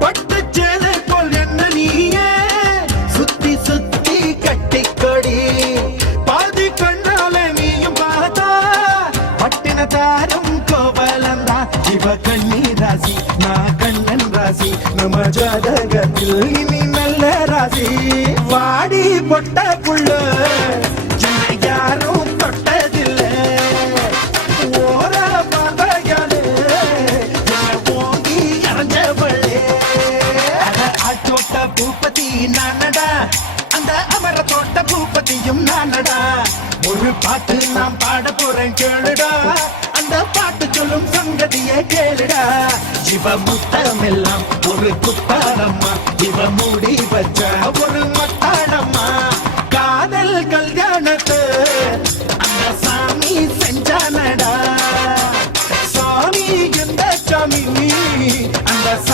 பட்டு சேலை போல் என்ன நீயே சுத்தி சுத்தி கட்டிக்கொடி பாதி கண்ணால நீயும் பார்த்தா பட்டின தாரும் கோவலந்தா இவ கண்ணி ராசி நான் கண்ணன் ராசி நம்ம ஜாதகத்தில் இனி நல்ல ராசி வாடி பொட்ட புள்ள யாரும் தொட்டதில்ல ஓர மதையாலே ஓங்கி இறஞ்சவளே ஆட்டோட்ட பூப்பதி நானடா அந்த அமர தோட்ட பூப்பதியும் நானடா ஒரு பாட்டு நாம் பாட போறேன் கேளுடா அந்த பாட்டு சொல்லும் சங்கதியை கேளுடா இவ முத்தமெல்லாம் ஒரு குத்தாடம்மா இவ மூடி வச்ச ஒரு மத்தாடம்மா